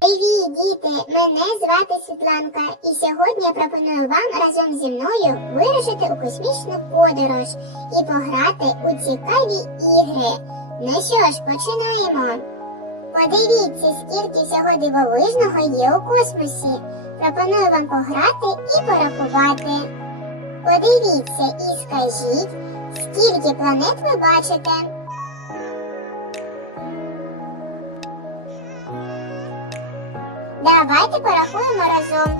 Привіт, діти! Мене звати Світланка, і сьогодні я пропоную вам разом зі мною вирушити у космічну подорож і пограти у цікаві ігри. Ну що ж, починаємо. Подивіться, скільки всього дивовижного є у космосі. Пропоную вам пограти і порахувати. Подивіться і скажіть, скільки планет ви бачите. Давайте порахуємо разом.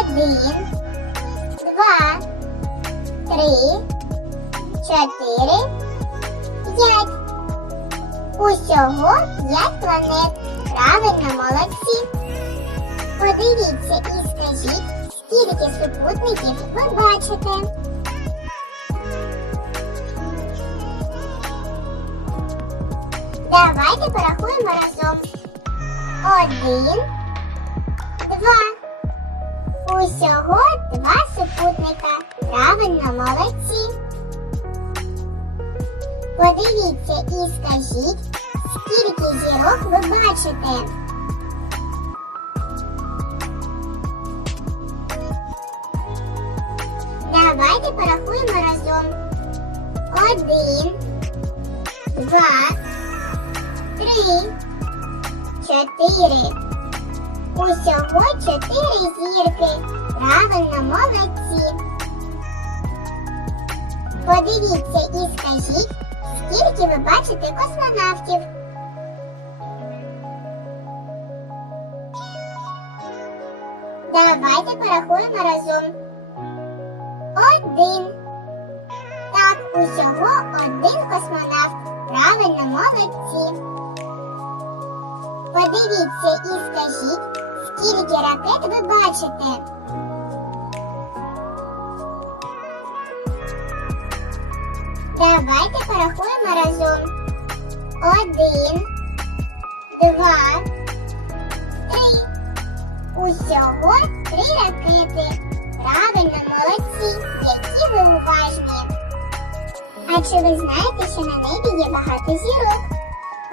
Один, два, три, чотири, п'ять. Усього п'ять планет. Правильно, молодці. Подивіться і скажіть, скільки супутників ви бачите. Давайте порахуємо разом. Один, два. Усього два супутника. Правильно, молодці. Подивіться і скажіть, скільки зірок ви бачите. Давайте порахуємо разом. Один, два, три, чотири. Усього чотири зірки. Правильно, молодці. Подивіться і скажіть, скільки ви бачите космонавтів. Давайте порахуємо разом. Один. Так, усього один космонавт. Правильно, молодці. Подивіться і скажіть, скільки ракет ви бачите. Давайте порахуємо разом. Один, два, три. Усього три ракети. Правильно, молодці, які ви уважні. А чи ви знаєте, що на небі є багато зірок?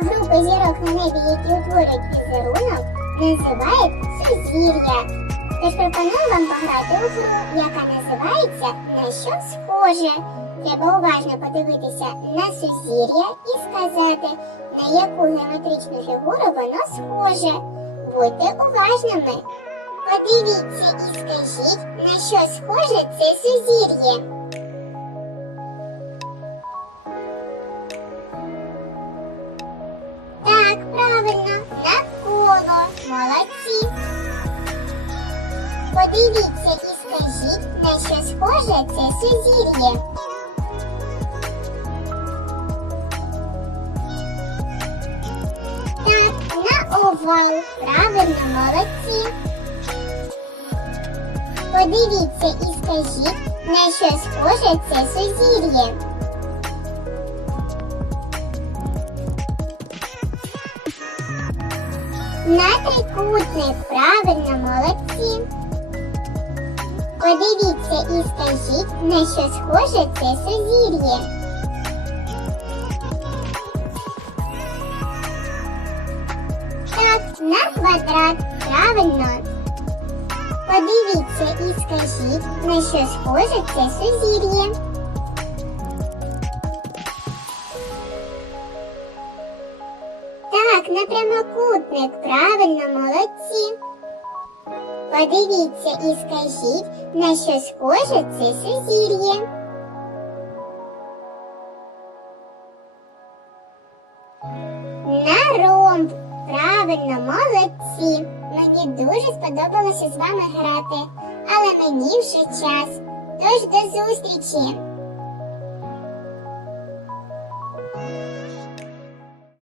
Групи зірок на небі, які утворюють візерунок, називають сузір'я. Тож пропоную вам пограти у гру, яка називається На що схоже. Треба уважно подивитися на сузір'я і сказати, на яку геометричну фігуру воно схоже. Будьте уважними. Подивіться і скажіть, на що схоже це сузір'я. На коло. Молодці. Подивіться і скажіть, на що схоже це сузір'я. Так, на овал. Правильно, молодці. Подивіться і скажіть, на що схоже це сузір'я. На трикутник, правильно, молодці. Подивіться і скажіть, на що схоже це сузір'я. Так, на квадрат, правильно. Подивіться і скажіть, на що схоже це сузір'я. Так, прямокутник, правильно, молодці. Подивіться і скажіть, на що схоже це сузір'я. На ромб, правильно, молодці. Мені дуже сподобалося з вами грати, але мені вже час. Тож до зустрічі!